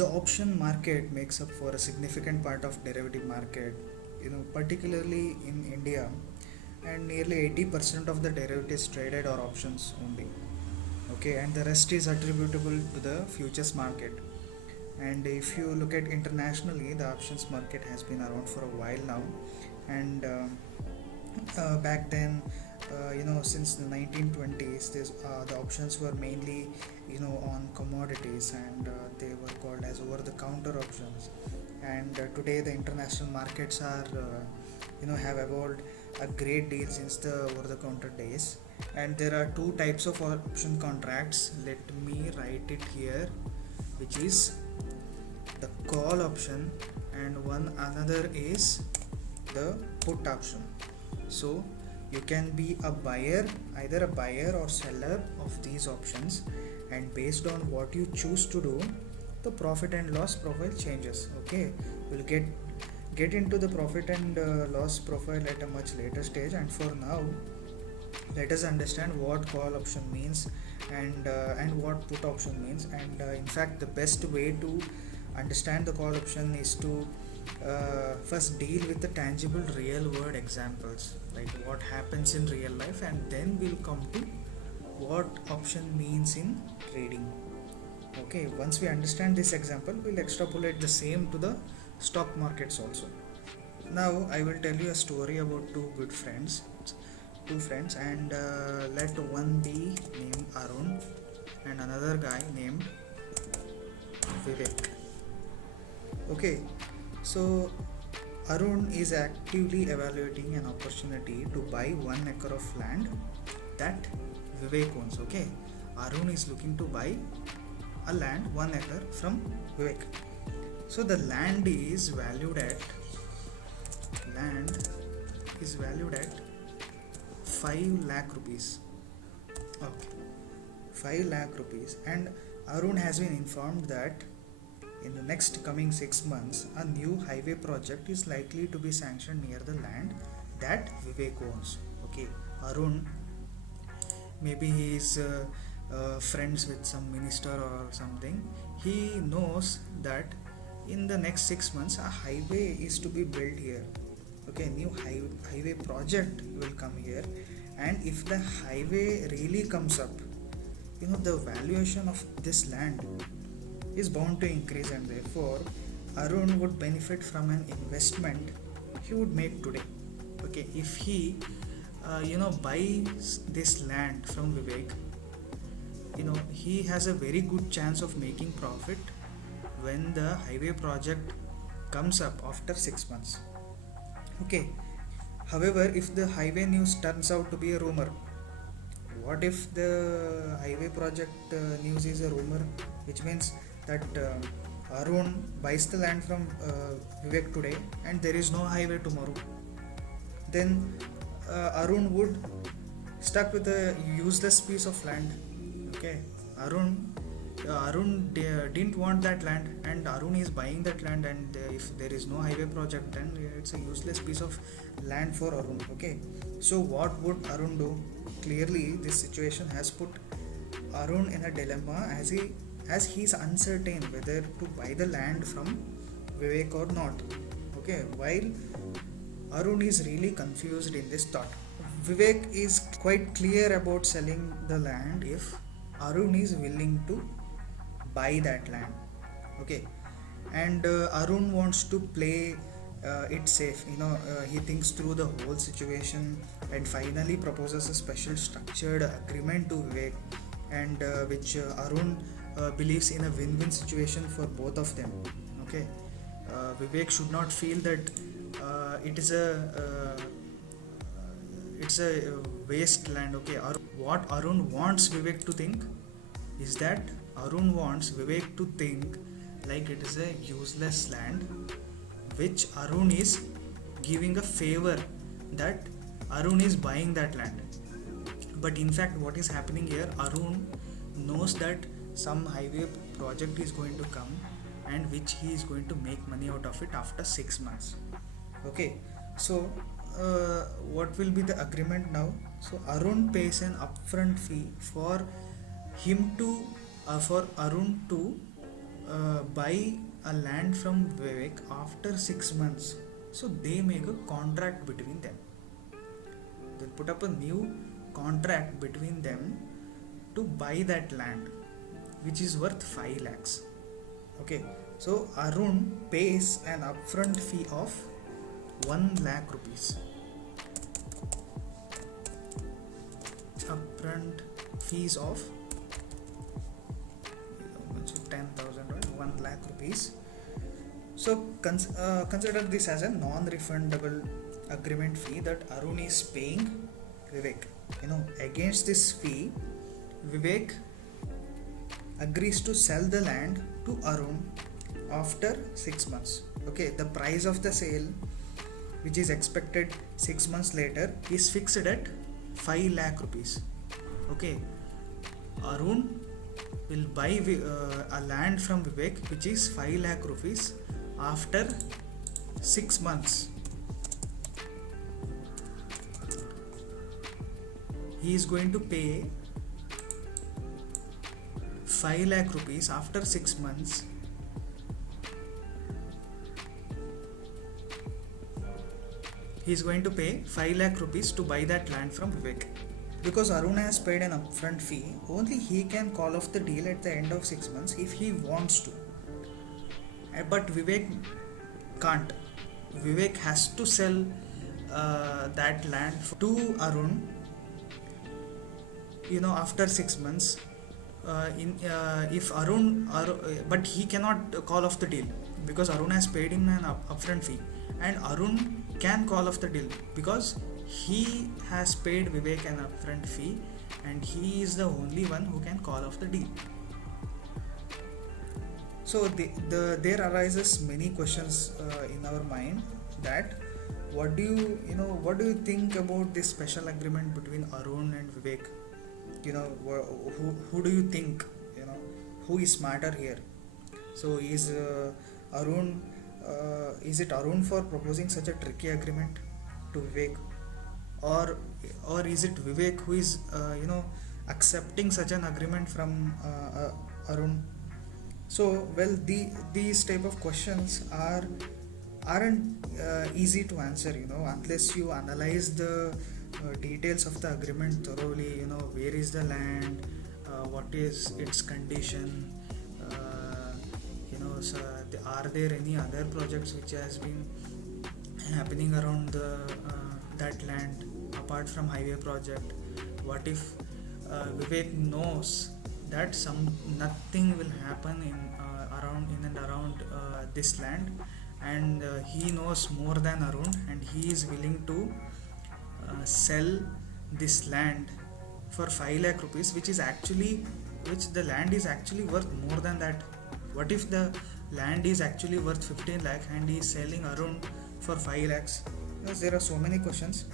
The option market makes up for a significant part of derivative market, particularly in India, and nearly 80% of the derivatives traded are options only. Okay, and the rest is attributable to the futures market. And if you look at internationally, the options market has been around for a while now, and back then, since the 1920s, the options were mainly, on commodities, and they were called as over-the-counter options. And today, the international markets are, have evolved a great deal since the over-the-counter days. And there are two types of option contracts. Let me write it here, which is the call option, and one another is the put option. So you can be a buyer, either a buyer or seller of these options, and based on what you choose to do, the profit and loss profile changes. Okay, we'll get into the profit and loss profile at a much later stage, and for now let us understand what call option means, and what put option means. And in fact, the best way to understand the call option is to first deal with the tangible real world examples, like what happens in real life, and then we'll come to what option means in trading. Okay, once we understand this example, we'll extrapolate the same to the stock markets also. Now I will tell you a story about two friends, and let one be named Arun and another guy named Vivek. Okay, so Arun is actively evaluating an opportunity to buy 1 acre of land that Vivek owns. Okay, Arun is looking to buy a land 1 acre from Vivek. So the land is valued at 5 lakh rupees. Okay, 5 lakh rupees, and Arun has been informed that in the next coming 6 months, a new highway project is likely to be sanctioned near the land that Vivek owns. Okay, Arun, maybe he is friends with some minister or something. He knows that in the next 6 months, a highway is to be built here. Okay, new highway project will come here, and if the highway really comes up, the valuation of this land is bound to increase, and therefore Arun would benefit from an investment he would make today. Okay, if he buys this land from Vivek, he has a very good chance of making profit when the highway project comes up after 6 months. Okay, however, if the highway news turns out to be a rumor, what if the highway project news is a rumor, which means that Arun buys the land from Vivek today and there is no highway tomorrow, then Arun would stuck with a useless piece of land. Okay, didn't want that land, and Arun is buying that land, and if there is no highway project, then it's a useless piece of land for Arun. Okay, so what would Arun do? Clearly this situation has put Arun in a dilemma, as he's uncertain whether to buy the land from Vivek or not. Okay, while Arun is really confused in this thought, Vivek is quite clear about selling the land if Arun is willing to buy that land. Okay, and Arun wants to play it safe. He thinks through the whole situation and finally proposes a special structured agreement to Vivek, and which Arun believes in a win-win situation for both of them. Okay, Vivek should not feel that it's a wasteland. Okay, what Arun wants Vivek to think is that Arun wants Vivek to think like it is a useless land, which Arun is giving a favor that Arun is buying that land. But in fact, what is happening here, Arun knows that some highway project is going to come, and which he is going to make money out of it after 6 months. Okay, so what will be the agreement now? So Arun pays an upfront fee for Arun to buy a land from Vivek after 6 months. So they make a contract between them. They'll put up a new contract between them to buy that land, which is worth 5 lakhs. Okay, so Arun pays an upfront fee of 1 lakh rupees. Upfront fees of 10,000, right? 1 lakh rupees. So consider this as a non-refundable agreement fee that Arun is paying Vivek. Against this fee, Vivek agrees to sell the land to Arun after 6 months. Okay, the price of the sale, which is expected 6 months later, is fixed at 5 lakh rupees. Okay, Arun will buy a land from Vivek which is 5 lakh rupees after 6 months. He is going to pay 5 lakh rupees after 6 months. He is going to pay 5 lakh rupees to buy that land from Vivek. Because Arun has paid an upfront fee, only he can call off the deal at the end of 6 months if he wants to. But Vivek can't. Vivek has to sell that land to Arun, after 6 months. If Arun, but he cannot call off the deal because Arun has paid him an upfront fee, and Arun can call off the deal because he has paid Vivek an upfront fee, and he is the only one who can call off the deal. So there arises many questions in our mind that what do you think about this special agreement between Arun and Vivek? Who do you think, who is smarter here? So is Arun is it Arun for proposing such a tricky agreement to Vivek, or is it Vivek who is accepting such an agreement from Arun? So these type of questions aren't easy to answer, unless you analyze the details of the agreement thoroughly. Where is the land, what is its condition, so are there any other projects which has been happening around that land apart from highway project? What if Vivek knows that nothing will happen in and around this land, and he knows more than Arun, and he is willing to sell this land for 5 lakh rupees, which the land is actually worth more than that. What if the land is actually worth 15 lakh and he is selling Arun for 5 lakhs? There are so many questions,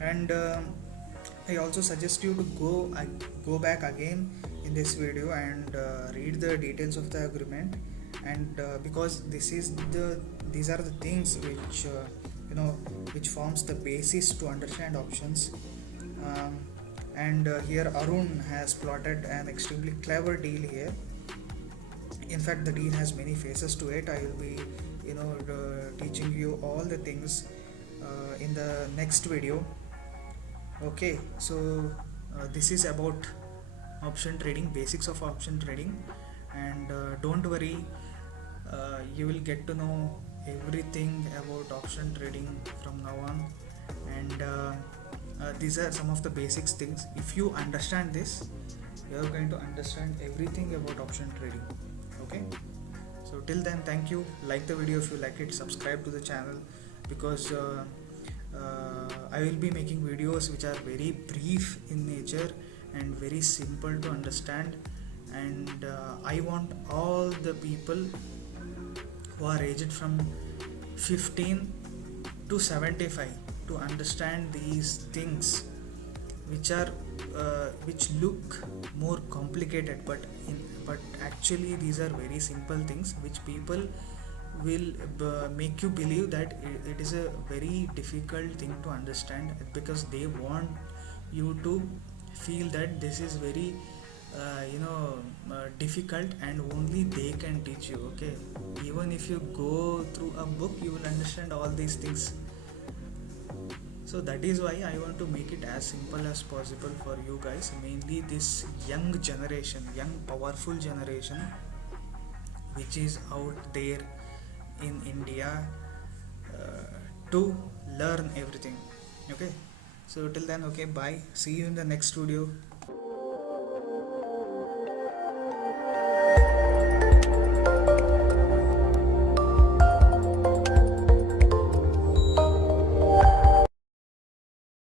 and I also suggest you to go back again in this video and read the details of the agreement, and because these are the things which forms the basis to understand options. And here Arun has plotted an extremely clever deal here. In fact, the deal has many phases to it. I will be teaching you all the things in the next video. Okay, so this is about option trading, basics of option trading, and don't worry, you will get to know everything about option trading from now on. And these are some of the basics things. If you understand this, you are going to understand everything about option trading. Okay, so till then, thank you. Like the video if you like it, subscribe to the channel, because I will be making videos which are very brief in nature and very simple to understand, and I want all the people who are aged from 15 to 75 to understand these things which look more complicated, but actually these are very simple things which people will make you believe that it is a very difficult thing to understand, because they want you to feel that this is very difficult, and only they can teach you. Okay, even if you go through a book, you will understand all these things. So that is why I want to make it as simple as possible for you guys, mainly this young generation, young powerful generation which is out there in India, to learn everything. Okay, so till then, okay, bye, see you in the next studio.